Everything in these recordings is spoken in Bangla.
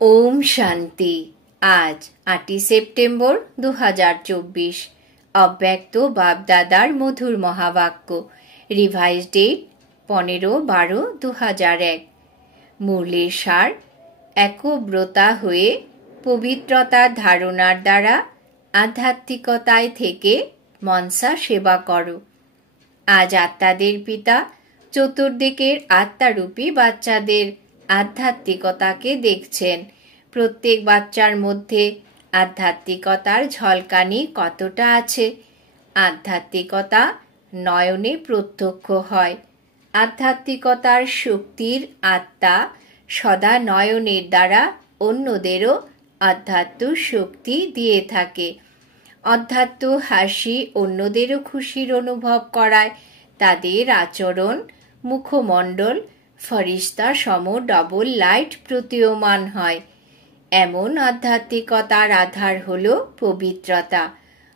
ओम शांति। आज 8 सेप्टेम्बर 2024 अव्यक्त बाप दादार मधुर महावाक्य। Revise date 15-12-2001। मूलेर सार একব্রতা হয়ে পবিত্রতার ধারণার দ্বারা আধ্যাত্মিকতায় থেকে মনসা সেবা করো। আজ আত্মাদের পিতা চতুর্দিকের আত্মারূপী বাচ্চাদের আধ্যাত্মিকতাকে দেখছেন। প্রত্যেক বাচ্চার মধ্যে আধ্যাত্মিকতার ঝলকানি কতটা আছে। আধ্যাত্মিকতা নয়নে প্রত্যক্ষ হয়। আধ্যাত্মিকতার শক্তির আত্মা সদা নয়নের দ্বারা অন্যদেরও আধ্যাত্ম শক্তি দিয়ে থাকে। অধ্যাত্ম হাসি অন্যদেরও খুশির অনুভব করায়। তাদের আচরণ মুখমণ্ডল ফরিস্তা সম ডবল লাইট প্রতীয়মান হয়। এমন আধ্যাত্মিকতার আধার হল পবিত্রতা।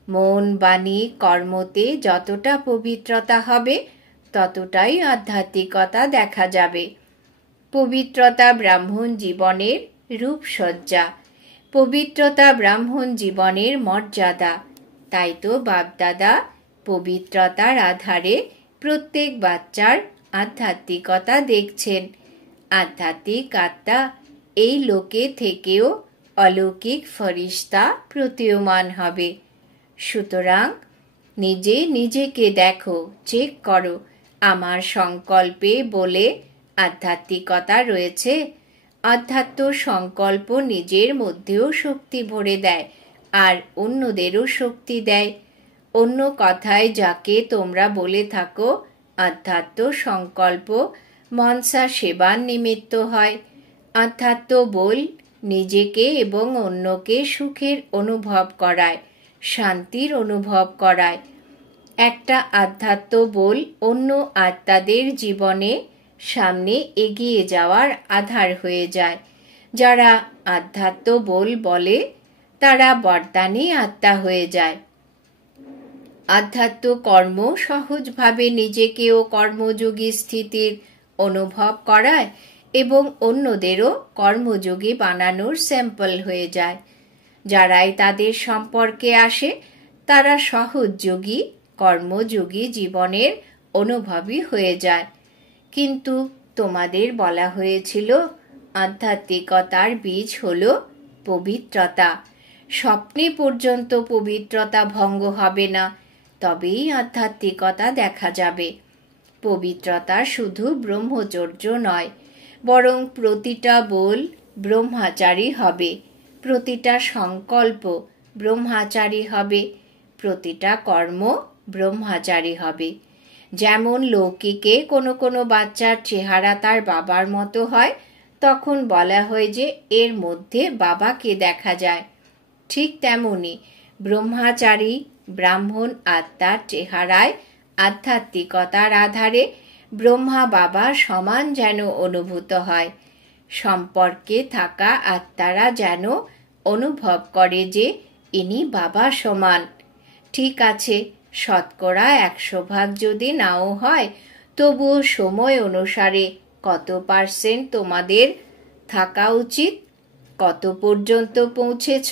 মন বাণী কর্মতে যতটা পবিত্রতা হবে ততটাই আধ্যাত্মিকতা দেখা যাবে। পবিত্রতা ব্রাহ্মণ জীবনের রূপসজ্জা, পবিত্রতা ব্রাহ্মণ জীবনের মর্যাদা। তাই তো বাপদাদা পবিত্রতার আধারে প্রত্যেক বাচ্চার আধ্যাত্মিকতা দেখছেন। আধ্যাত্মিক আত্মা এই লোকে থেকেও অলৌকিক ফরিস্তা প্রতীয়মান হবে। সুতরাং নিজে নিজেকে দেখো, চেক করো, আমার সংকল্পে বলে আধ্যাত্মিকতা রয়েছে। আধ্যাত্ম সংকল্প নিজের মধ্যেও শক্তি ভরে দেয় আর অন্যদেরও শক্তি দেয়। অন্য কথায় যাকে তোমরা বলে থাকো আধ্যাত্ম সংকল্প মনসা সেবার নিমিত্ত হয়। আধ্যাত্ম বল নিজেকে এবং অন্যকে সুখের অনুভব করায়, শান্তির অনুভব করায়। একটা আধ্যাত্ম বল অন্য আত্মাদের জীবনে সামনে এগিয়ে যাওয়ার আধার হয়ে যায়। যারা আধ্যাত্ম বল বলে তারা বরদানি আত্মা হয়ে যায়। আধ্যাত্ম কর্ম সহজভাবে নিজেকেও কর্মযোগী স্থিতির অনুভব করায় এবং অন্যদেরও কর্মযোগী বানানোর স্যাম্পল হয়ে যায়। যারাই তাদের সম্পর্কে আসে তারা সহজযোগী কর্মযোগী জীবনের অনুভবী হয়ে যায়। কিন্তু তোমাদের বলা হয়েছিল আধ্যাত্মিকতার বীজ হল পবিত্রতা। স্বপ্নে পর্যন্ত পবিত্রতা ভঙ্গ হবে না, তবেই আধ্যাত্মিকতা দেখা যাবে। পবিত্রতা শুধু ব্রহ্মচর্য নয়, বরং প্রতিটা বল ব্রহ্মচারী হবে, প্রতিটা সংকল্প ব্রহ্মচারী হবে, প্রতিটা কর্ম ব্রহ্মচারী হবে। যেমন লৌকিকে কোনো কোনো বাচ্চার চেহারা তার বাবার মতো হয়, তখন বলা হয় যে এর মধ্যে বাবাকে দেখা যায়। ঠিক তেমনি ব্রহ্মচারী ব্রাহ্মণ আত্মার চেহারায় আধ্যাত্মিকতার আধারে ব্রহ্মা বাবা সমান যেন অনুভূত হয়। সম্পর্কে থাকা আত্মারা যেন অনুভব করে যে ইনি বাবা সমান। ঠিক আছে, শতকরা 100 যদি নাও হয়, তবুও সময় অনুসারে কত % তোমাদের থাকা উচিত? কত পর্যন্ত পৌঁছেছ?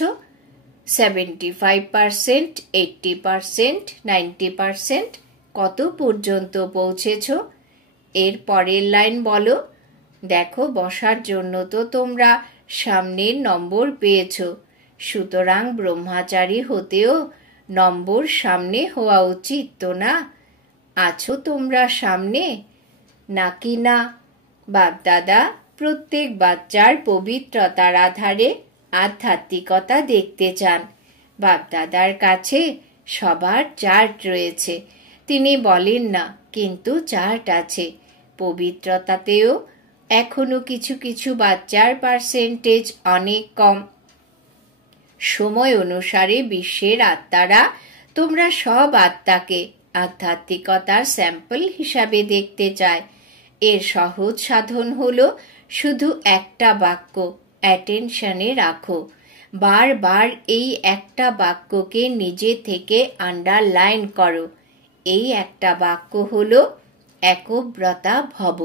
75%, 80%, 90%? কত পর্যন্ত পৌঁছেছ? এর পরের লাইন বলো। দেখো, বসার জন্য তো তোমরা সামনের নম্বর পেয়েছ। সুতরাং ব্রহ্মচারী হতেও নম্বর সামনে হওয়া উচিত তো না? আছো তোমরা সামনে নাকি না? বাপদাদা প্রত্যেক বাচ্চার পবিত্রতার আধারে আধ্যাত্মিকতা দেখতে চান। বাপদাদার কাছে সবার চার্ট রয়েছে। তিনি বলেন না, কিন্তু চার্ট আছে। পবিত্রতাতেও এখনো কিছু কিছু বাচ্চার পার্সেন্টেজ অনেক কম। সময় অনুসারে বিশ্বের আত্মারা তোমরা সব আত্মাকে আধ্যাত্মিকতার স্যাম্পল হিসাবে দেখতে চায়। এর সহজ সাধন হলো শুধু একটা বাক্য অ্যাটেনশনে রাখো। বারবার এই একটা বাক্যকে নিজে থেকে আন্ডারলাইন করো। এই একটা বাক্য হলো একব্রতা ভব।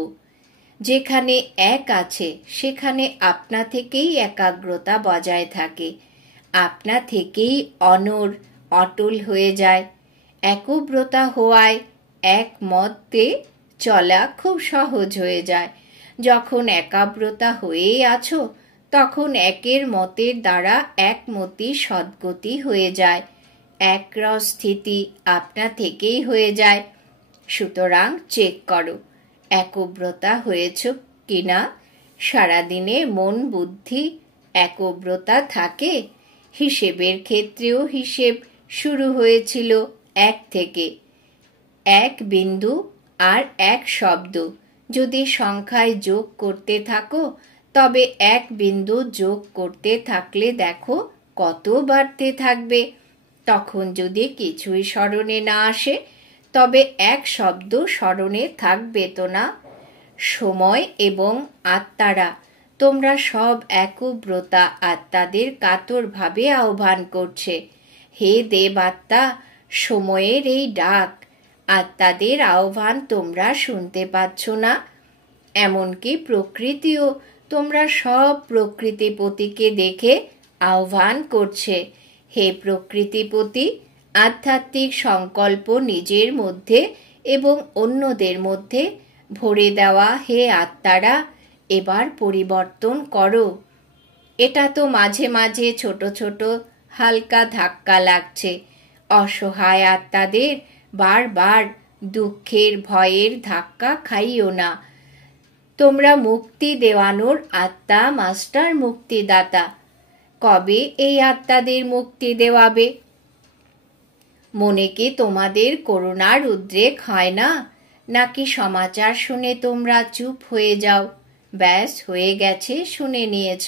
যেখানে এক আছে সেখানে আপনা থেকেই একাগ্রতা বজায় থাকে, আপনা থেকেই অনড় অটল হয়ে যায়। একব্রতা হওয়ায় এক মতে চলা খুব সহজ হয়ে যায়। যখন একাগ্রতা হয়েই আছো তখন একের মতের দ্বারা একমতি সদ্গতি হয়ে যায়, একরস স্থিতি আপনা থেকেই হয়ে যায়। সুতরাং চেক করো একব্রতা হয়েছ কিনা। সারাদিনে মন বুদ্ধি একব্রতা থাকে। হিসেবের ক্ষেত্রেও হিসেব শুরু হয়েছিল এক থেকে। এক বিন্দু আর এক শব্দ যদি সংখ্যায় যোগ করতে থাকো তবে এক বিন্দু যোগ করতে থাকলে দেখো কত বাড়তে থাকবে। তখন যদি কিছুই স্মরণে না আসে তবে এক শব্দ স্মরণে থাকবে তো না। সময় এবং আত্মারা, তোমরা সব একব্রতা আত্মাদের কাতরভাবে আহ্বান করছে। হে দেব আত্মা, সময়ের এই ডাক, আত্মাদের আহ্বান তোমরা শুনতে পাচ্ছ না? এমনকি প্রকৃতিও তোমরা সব প্রকৃতিপতিকে দেখে আহ্বান করছে। হে প্রকৃতিপতি, আধ্যাত্মিক সংকল্প নিজের মধ্যে এবং অন্যদের মধ্যে ভরে দেওয়া হে আত্মারা, এবার পরিবর্তন করো। এটা তো মাঝে মাঝে ছোট ছোট হালকা ধাক্কা লাগছে। অসহায় আত্মাদের বারবার দুঃখের ভয়ের ধাক্কা খাইও না। তোমরা মুক্তি দেওয়ানোর আত্মা, মাস্টার মুক্তিদাতা। কবে এই আত্মাদের মুক্তি দেওয়াবে? মনে কি তোমাদের করুণার উদ্রেক হয় না? নাকি সমাচার শুনে তোমরা চুপ হয়ে যাও? ব্যাস, হয়ে গেছে, শুনে নিয়েছ।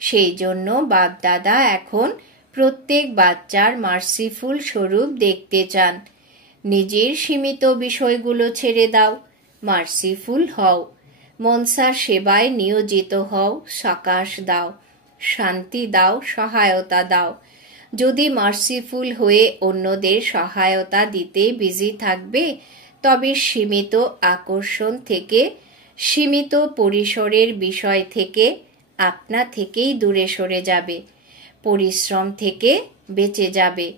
সেই জন্য বাপদাদা এখন প্রত্যেক বাচ্চার মার্সিফুল স্বরূপ দেখতে চান। নিজের সীমিত বিষয়গুলো ছেড়ে দাও, মার্সিফুল হও। মনসার সেবায় নিয়োজিত হও, সকাশ দাও, শান্তি দাও, সহায়তা দাও। যদি মার্সিফুল হয়ে অন্যদের সহায়তা দিতে বিজি থাকবে তবে সীমিত আকর্ষণ থেকে, সীমিত পরিসরের বিষয় থেকে আপনা থেকেই দূরে সরে যাবে, পরিশ্রম থেকে বেঁচে যাবে।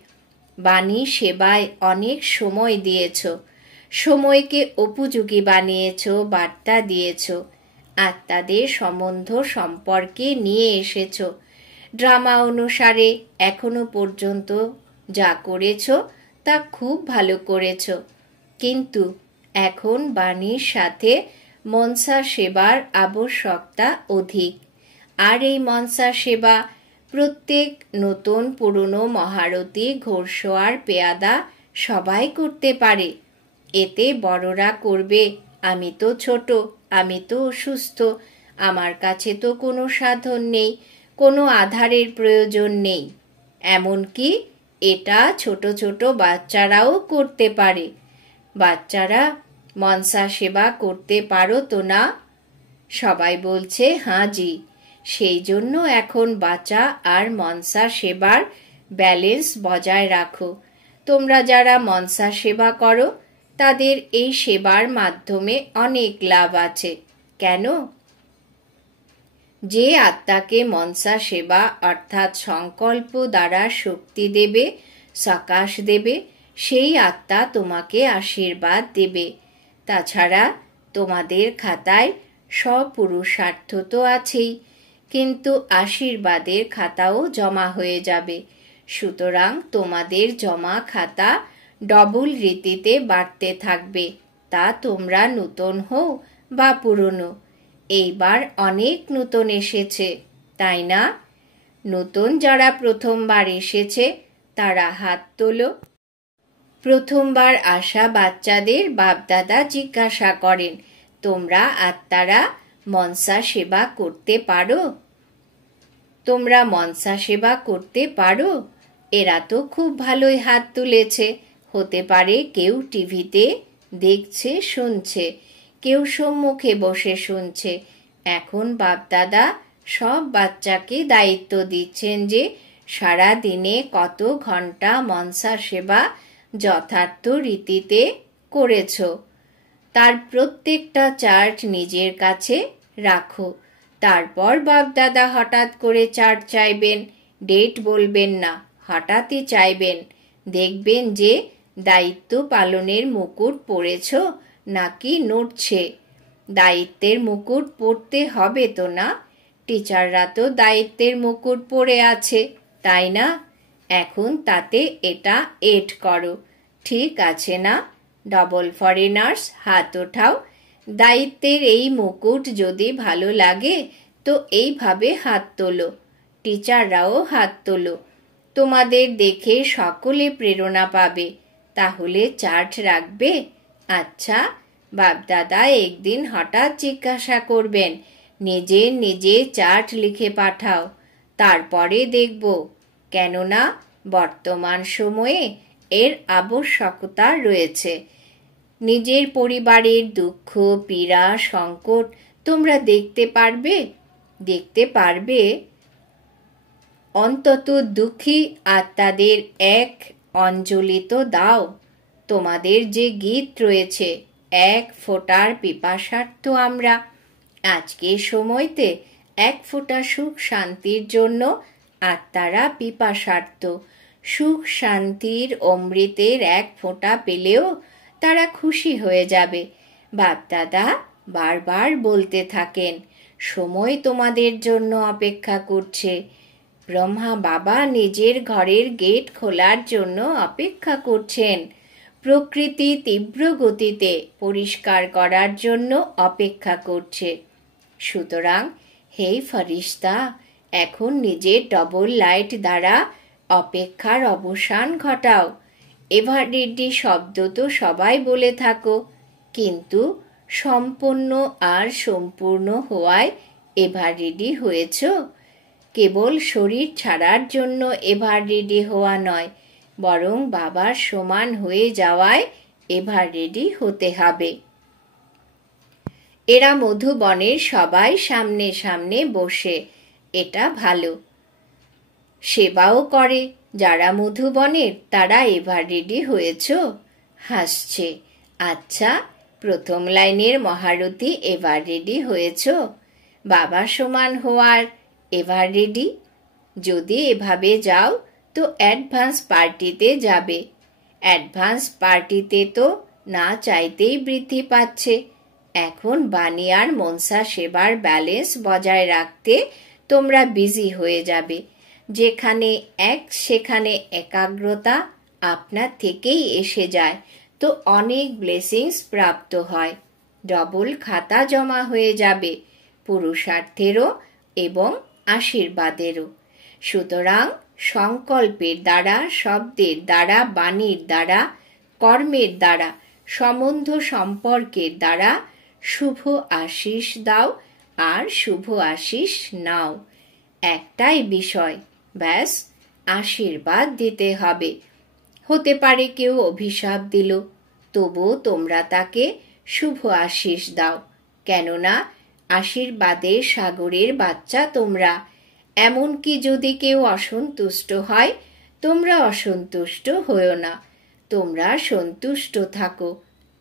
বাণী সেবায় অনেক সময় দিয়েছ, সময়কে উপযোগী বানিয়েছ, বার্তা দিয়েছ, আত্মাদের সম্বন্ধ সম্পর্কে নিয়ে এসেছ। ড্রামা অনুসারে এখনো পর্যন্ত যা করেছ তা খুব ভালো করেছ, কিন্তু এখন বাণীর সাথে মনসা সেবার আবশ্যকতা অধিক। আর এই মনসা সেবা প্রত্যেক নতুন পুরনো মহারথী, ঘোড়সওয়ার, পেয়াদা সবাই করতে পারে। এতে বড়রা করবে, আমি তো ছোট, আমি তো অসুস্থ, আমার কাছে তো কোনো সাধন নেই, কোনো আধারের প্রয়োজন নেই। এমনকি এটা ছোট ছোট বাচ্চারাও করতে পারে। বাচ্চারা মনসা সেবা করতে পারো তো না? সবাই বলছে হ্যাঁ জি। সেই জন্য এখন বাচ্চা আর মনসা সেবার ব্যালেন্স বজায় রাখো। তোমরা যারা মনসা সেবা করো তাদের এই সেবার মাধ্যমে অনেক লাভ আছে। কেন? যে আত্মাকে মনসা সেবা অর্থাৎ সংকল্প দ্বারা শক্তি দেবে, সকাশ দেবে, সেই আত্মা তোমাকে আশীর্বাদ দেবে। তাছাড়া তোমাদের খাতায় স্বপুরুষার্থ তো আছেই, কিন্তু আশীর্বাদের খাতাও জমা হয়ে যাবে। সুতরাং তোমাদের জমা খাতা ডবল রীতিতে বাড়তে থাকবে, তা তোমরা নূতন হও বা পুরনো। এইবার অনেক নূতন এসেছে, তাই না? নূতন যারা প্রথমবার এসেছে তারা হাত তোলো। প্রথমবার আসা বাচ্চাদের বাপদাদা জিজ্ঞাসা করেন, তোমরা আত্মারা মনসা সেবা করতে পারো? তোমরা মনসা সেবা করতে পারো? এরা তো খুব ভালোই হাত তুলেছে। হতে পারে কেউ টিভিতে দেখছে, শুনছে, কেউ সম্মুখে বসে শুনছে। এখন বাপদাদা সব বাচ্চাকে দায়িত্ব দিচ্ছেন যে সারা দিনে কত ঘন্টা মনসা সেবা যথার্থ রীতিতে করেছ। তার প্রত্যেকটা চার্ট নিজের কাছে রাখো। তারপর বাপদাদা হঠাৎ করে চার্ট চাইবেন, ডেট বলবেন না, হঠাৎই চাইবেন। দেখবেন যে দায়িত্ব পালনের মুকুট পরেছ নাকি নড়ছে। দায়িত্বের মুকুট পরতে হবে তো না? টিচাররা তো দায়িত্বের মুকুট পরে আছে, তাই না? এখন তাতে এটা এড করো, ঠিক আছে না? ডবল ফরেনার্স, হাত ওঠাও। দায়িত্বের এই মুকুট যদি ভালো লাগে তো এইভাবে হাত তোলো। টিচাররাও হাত তোলো। তোমাদের দেখে সকলে প্রেরণা পাবে। তাহলে চার্ট রাখবে? আচ্ছা, বাপদাদা একদিন হঠাৎ জিজ্ঞাসা করবেন, নিজে নিজে চার্ট লিখে পাঠাও। তারপরে দেখব, কেননা বর্তমান সময়ে এর আবশ্যকতা রয়েছে। নিজের পরিবারের দুঃখ, পীড়া, সংকট তোমরা দেখতে পারবে। অন্তত দুঃখী আত্মাদের এক অঞ্জলি তো দাও। তোমাদের যে গীত রয়েছে, এক ফোঁটার পিপাসার্থ আমরা। আজকের সময়তে এক ফোঁটা সুখ শান্তির জন্য আত্মারা পিপাসার্থ। সুখ শান্তির অমৃতের এক ফোঁটা পেলেও তারা খুশি হয়ে যাবে। বাপদাদা বারবার বলতে থাকেন, সময় তোমাদের জন্য অপেক্ষা করছে। ব্রহ্মা বাবা নিজের ঘরের গেট খোলার জন্য অপেক্ষা করছেন। প্রকৃতি তীব্র গতিতে পরিষ্কার করার জন্য অপেক্ষা করছে। সুতরাং হে ফরিস্তা, এখন নিজের ডবল লাইট দ্বারা অপেক্ষার অবসান ঘটাও। এভাররেডি শব্দ তো সবাই বলে থাকো, কিন্তু সম্পন্ন আর সম্পূর্ণ হওয়ায় এভাররেডি হয়েছ। কেবল শরীর ছাড়ার জন্য এভাররেডি হওয়া নয়, বরং বাবার সমান হয়ে যাওয়ায় এভাররেডি হতে হবে। এরা মধুবনের সবাই সামনে সামনে বসে, এটা ভালো। সেবাও করে যারা মধুবনের, তারা এভাররেডি হয়েছ। হাসছে। আচ্ছা, প্রথম লাইনের মহারথী এভাররেডি হয়েছ? বাবা সমান হওয়ার এভাররেডি? যদি এভাবে যাও তো অ্যাডভান্স পার্টিতে যাবে। অ্যাডভান্স পার্টিতে তো না চাইতেই বৃদ্ধি পাচ্ছে। এখন বাণী আর মনসা সেবার ব্যালেন্স বজায় রাখতে তোমরা বিজি হয়ে যাবে। যেখানে এক সেখানে একাগ্রতা আপনার থেকেই এসে যায়, তো অনেক ব্লেসিংস প্রাপ্ত হয়। ডবল খাতা জমা হয়ে যাবে, পুরুষার্থেরও এবং আশীর্বাদেরও। সুতরাং সংকল্পের দ্বারা, শব্দের দ্বারা, বাণীর দ্বারা, কর্মের দ্বারা, সম্বন্ধ সম্পর্কের দ্বারা শুভ আশিস দাও আর শুভ আশিস নাও। একটাই বিষয়, ব্যাস, আশীর্বাদ দিতে হবে। হতে পারে কেউ অভিশাপ দিল, তবু তোমরা তাকে শুভ আশিস দাও, কেননা আশীর্বাদের সাগরের বাচ্চা তোমরা। এমনকি যদি কেউ অসন্তুষ্ট হয়, তোমরা অসন্তুষ্ট হও না, তোমরা সন্তুষ্ট থাকো।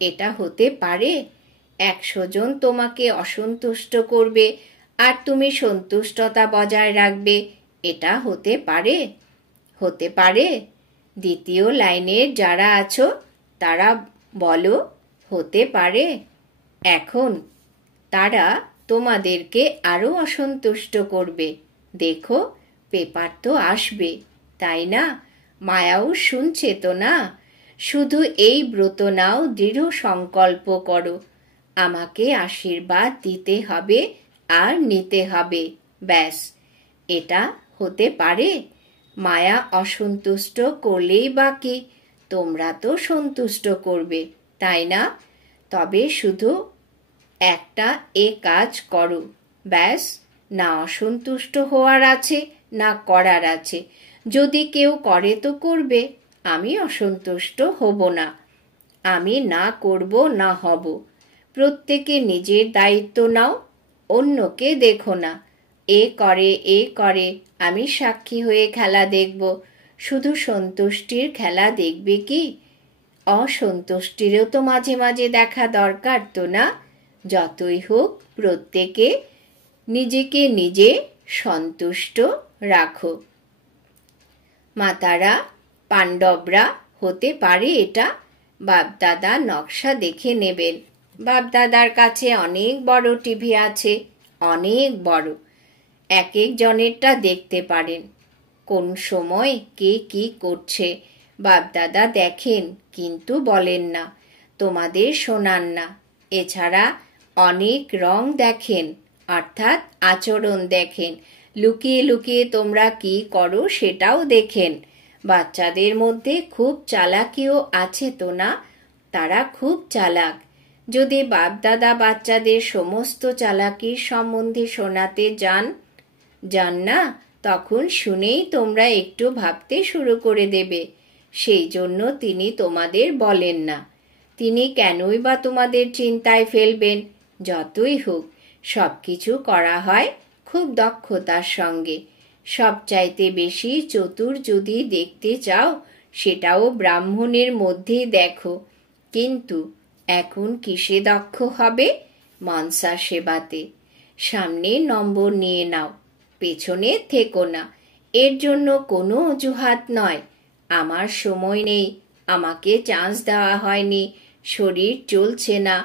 এটা হতে পারে? 100 জন তোমাকে অসন্তুষ্ট করবে আর তুমি সন্তুষ্টতা বজায় রাখবে, এটা হতে পারে? হতে পারে? দ্বিতীয় লাইনের যারা আছো তারা বলো, হতে পারে? এখন তারা তোমাদেরকে আরো অসন্তুষ্ট করবে। দেখো, পেপার তো আসবে, তাই না? মায়াও শুনছে তো না? শুধু এই ব্রত নাও, দৃঢ় সংকল্প করো, আমাকে আশীর্বাদ দিতে হবে আর নিতে হবে, ব্যাস। এটা হতে পারে? মায়া অসন্তুষ্ট করলেই বাকি, তোমরা তো সন্তুষ্ট করবে, তাই না? তবে শুধু একটা কাজ করো, ব্যাস। না অসন্তুষ্ট হওয়ার আছে, না করার আছে। যদি কেউ করে তো করবে, আমি অসন্তুষ্ট হব না। আমি না করব, না হব। প্রত্যেকে নিজের দায়িত্ব নাও, অন্যকে দেখো না। এ করে, আমি সাক্ষী হয়ে খেলা দেখব। শুধু সন্তুষ্টির খেলা দেখবে কি? অসন্তুষ্টিরও তো মাঝে মাঝে দেখা দরকার তো না? যতই হোক প্রত্যেকে নিজেকে নিজে সন্তুষ্ট রাখো। মাতারা, পাণ্ডবরা হতে পারে এটা? বাপদাদা নকশা দেখে নেবেন। বাপদাদার কাছে অনেক বড় টিভি আছে, অনেক বড়। এক এক জনেরটা দেখতে পারেন। কোন সময় কে কি করছে বাপদাদা দেখেন, কিন্তু বলেন না, তোমাদের শোনান না। এছাড়া অনেক রং দেখেন, অর্থাৎ আচরণ দেখেন। লুকিয়ে লুকিয়ে তোমরা কি করো সেটাও দেখেন। বাচ্চাদের মধ্যে খুব চালাকিও আছে তো না? তারা খুব চালাক। যদি বাপদাদা বাচ্চাদের সমস্ত চালাকির সম্বন্ধে শোনাতে যান না, তখন শুনেই তোমরা একটু ভাবতে শুরু করে দেবে। সেই জন্য তিনি তোমাদের বলেন না। তিনি কেনই বা তোমাদের চিন্তায় ফেলবেন? যতই হোক সবকিছু করা হয় খুব দক্ষতার সঙ্গে। সবচাইতে বেশি চতুর যদি দেখতে চাও, সেটাও ব্রাহ্মণের মধ্যেই দেখো। কিন্তু এখন কিসে দক্ষ হবে? মনসা সেবাতে। সামনে নম্বর নিয়ে নাও, পেছনে থেকো না। এর জন্য কোনো অজুহাত নয়। আমার সময় নেই, আমাকে চান্স দেওয়া হয়নি, শরীর চলছে না,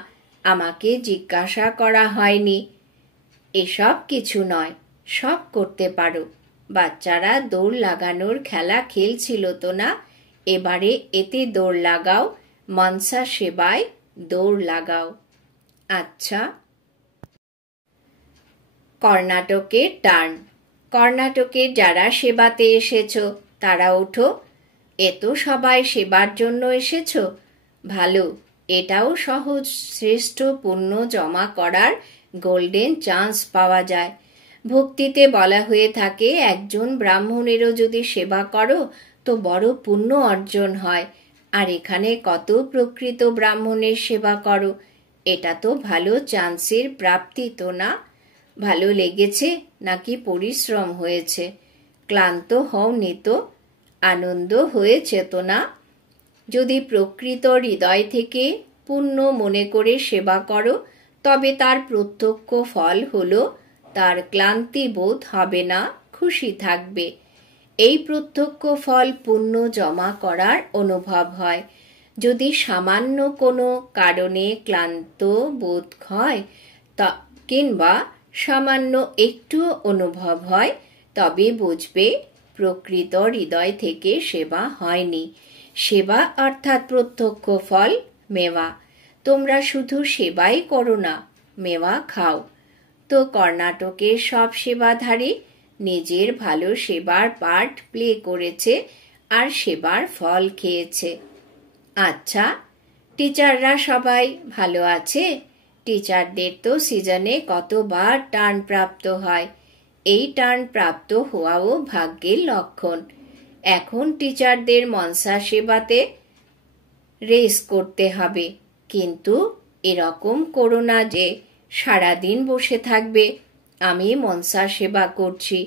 আমাকে জিজ্ঞাসা করা হয়নি, এসব কিছু নয়। সব করতে পারো। বাচ্চারা দৌড় লাগানোর খেলা খেলছিল তো না? এবারে এতে দৌড় লাগাও, মনসা সেবায় দৌড় লাগাও। আচ্ছা, কর্ণাটকের টার্ন। কর্ণাটকের যারা সেবাতে এসেছো তারা ওঠো। এ তো সবাই সেবার জন্য এসেছো। ভালো, এটাও সহজ। শ্রেষ্ঠ পুণ্য জমা করার গোল্ডেন চান্স পাওয়া যায়। ভক্তিতে বলা হয়ে থাকে, একজন ব্রাহ্মণেরও যদি সেবা করো তো বড় পুণ্য অর্জন হয়। আর এখানে কত প্রকৃত ব্রাহ্মণের সেবা করো। এটা তো ভালো চান্সের প্রাপ্তি তো না? ভালো লেগেছে নাকি পরিশ্রম হয়েছে? ক্লান্ত হওনি তো? আনন্দ হয়েছে তো না? যদি প্রকৃত হৃদয় থেকে পুণ্য মনে করে সেবা করো, তবে তার প্রত্যক্ষ ফল হলো তার ক্লান্তি বোধ হবে না, খুশি থাকবে। এই প্রত্যক্ষ ফল পুণ্য জমা করার অনুভব হয়। যদি সামান্য কোনো কারণে ক্লান্ত বোধ হয় কিংবা সামান্য একটু অনুভব হয়, তবে বুঝবে প্রকৃত হৃদয় থেকে সেবা হয়নি। সেবা অর্থাৎ প্রত্যক্ষ ফল মেওয়া। তোমরা শুধু সেবাই করো না, মেওয়া খাও। তো কর্ণাটকের সব সেবাধারী নিজের ভালো সেবার পার্ট প্লে করেছে আর সেবার ফল খেয়েছে। আচ্ছা, টিচাররা সবাই ভালো আছে? টিচারদের তো সিজনে কতবার টার্ন প্রাপ্ত হয়। এই টার্ন প্রাপ্ত হওয়াও ভাগ্যের লক্ষণ। এখন টিচারদের মনসা সেবাতে রেস করতে হবে। কিন্তু এরকম করো না যে সারাদিন বসে থাকবে। আমি মনসা সেবা করছি।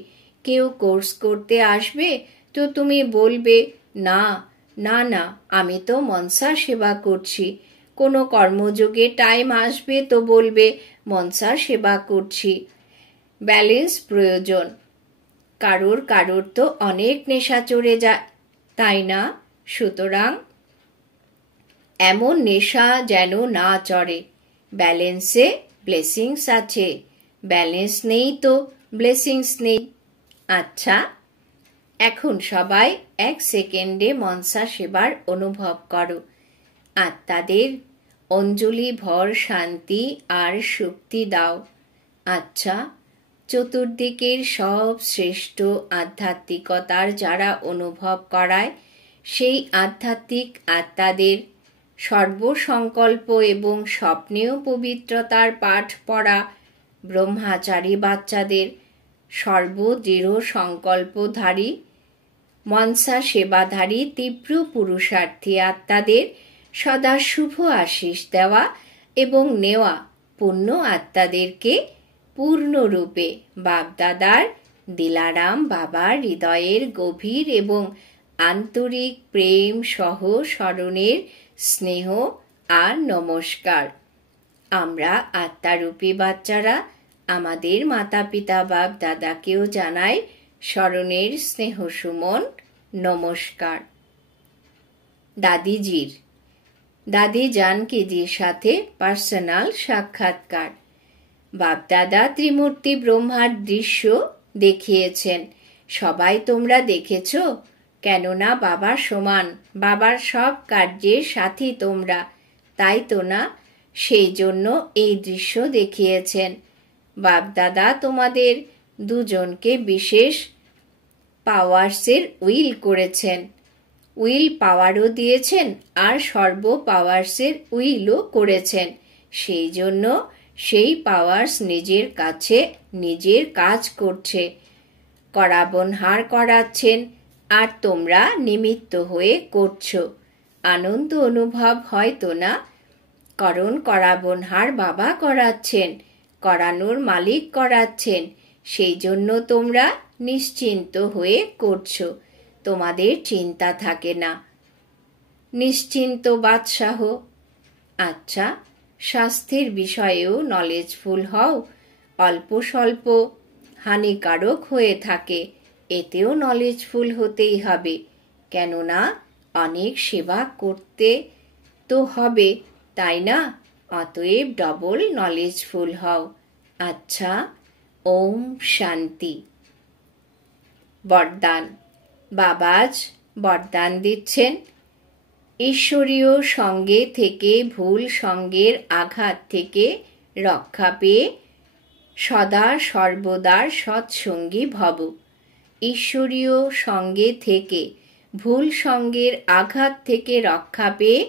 কেউ কোর্স করতে আসবে তো তুমি বলবে, না না না, আমি তো মনসা সেবা করছি। কোনো কর্মযোগে টাইম আসবে তো বলবে, মনসা সেবা করছি। ব্যালেন্স প্রয়োজন। কারোর তো অনেক নেশা চড়ে যায়, তাই না? সুতরাং এমন নেশা যেন না চড়ে। ব্যালেন্সে ব্লেসিংস আছে, ব্যালেন্স নেই তো ব্লেসিংস নেই। আচ্ছা, এখন সবাই 1 সেকেন্ডে মনসা সেবার অনুভব করো। আত্মাদের অঞ্জলি ভর শান্তি আর শক্তি দাও। আচ্ছা, চতুর্দিকের সব শ্রেষ্ঠ আধ্যাত্মিকতার যারা অনুভব করায়, সেই আধ্যাত্মিক আত্মাদের সর্বসংকল্প এবং স্বপ্নেও পবিত্রতার পাঠ পড়া ব্রহ্মচারী বাচ্চাদের সর্বদৃঢ় সংকল্পধারী মনসা সেবাধারী তীব্র পুরুষার্থী আত্মাদের সদা শুভ আশিস দেওয়া এবং নেওয়া পুণ্য আত্মাদেরকে পূর্ণরূপে বাপদাদার দিলারাম বাবার হৃদয়ের গভীর এবং আন্তরিক প্রেম সহ স্মরণের স্নেহ আর নমস্কার। আমরা আত্মারূপী বাচ্চারা আমাদের মাতা পিতা বাপ দাদাকেও জানাই স্মরণের স্নেহ সুমন নমস্কার। দাদিজির দাদি জানকীজির সাথে পার্সোনাল সাক্ষাৎকার। বাপদাদা ত্রিমূর্তি ব্রহ্মার দৃশ্য দেখিয়েছেন। সবাই তোমরা দেখেছ? কেননা বাবার সমান, বাবার সব কার্যের সাথী তোমরা, তাই তো না? সেই জন্য এই দৃশ্য দেখিয়েছেন। বাপদাদা তোমাদের দুজনকে বিশেষ পাওয়ার্সের উইল করেছেন, উইল পাওয়ারও দিয়েছেন আর সর্ব পাওয়ার্সের উইলও করেছেন। সেই জন্য সেই পাওয়ার্স নিজের কাছে নিজের কাজ করছে, করাবনহার করাচ্ছেন আর তোমরা নিমিত্ত হয়ে করছো। আনন্দ অনুভব হয় তো না? কারণ করাবনহার বাবা করাচ্ছেন, করানোর মালিক করাচ্ছেন। সেই জন্য তোমরা নিশ্চিন্ত হয়ে করছো, তোমাদের চিন্তা থাকে না। নিশ্চিন্ত বাদশাহ। আচ্ছা, স্বাস্থ্যের বিষয়েও নলেজফুল হও। অল্প স্বল্প হানিকারক হয়ে থাকে, এতেও নলেজফুল হতেই হবে। কেননা অনেক সেবা করতে তো হবে, তাই না? অতএব ডবল নলেজফুল হও। আচ্ছা, ওম শান্তি। বরদান। বাবাজ বরদান দিচ্ছেন, ঈশ্বরীয় সঙ্গে থেকে ভুল সঙ্গের আঘাত থেকে রক্ষা পেয়ে সদা সর্বদার সৎসঙ্গী ভব। ঈশ্বরীয় সঙ্গে থেকে ভুল সঙ্গের আঘাত থেকে রক্ষা পেয়ে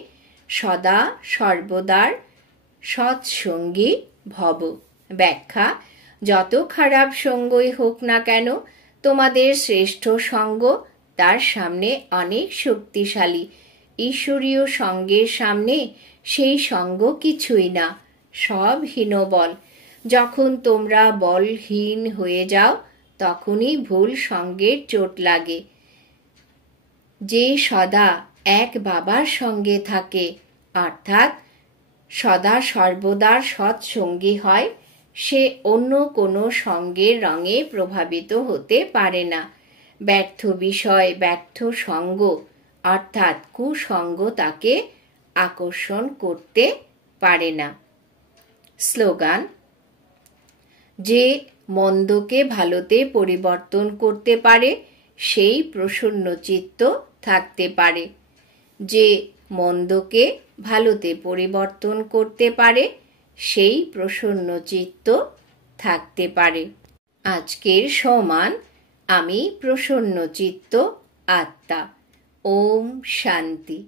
সদা সর্বদার সৎসঙ্গী ভব। ব্যাখ্যা: যত খারাপ সঙ্গই হোক না কেন, তোমাদের শ্রেষ্ঠ সঙ্গ তার সামনে অনেক শক্তিশালী। ঈশ্বরীয় সঙ্গের সামনে সেই সঙ্গ কিছুই না, সব হীনবল। যখন তোমরা বলহীন হয়ে যাও তখনই ভুল সঙ্গের চোট লাগে। যে সদা এক বাবার সঙ্গে থাকে, অর্থাৎ সদা সর্বদার সৎসঙ্গী হয়, সে অন্য কোনো সঙ্গের রঙে প্রভাবিত হতে পারে না। ব্যর্থ বিষয়, ব্যর্থ সঙ্গ অর্থাৎ কুসঙ্গ তাকে আকর্ষণ করতে পারে না। স্লোগান: যে মন্দকে ভালোতে পরিবর্তন করতে পারে সেই প্রসন্নচিত্ত থাকতে পারে। যে মন্দকে ভালোতে পরিবর্তন করতে পারে সেই প্রসন্নচিত্ত থাকতে পারে। আজকের সমান আমি প্রসন্নচিত্ত আত্মা। ওম শান্তি।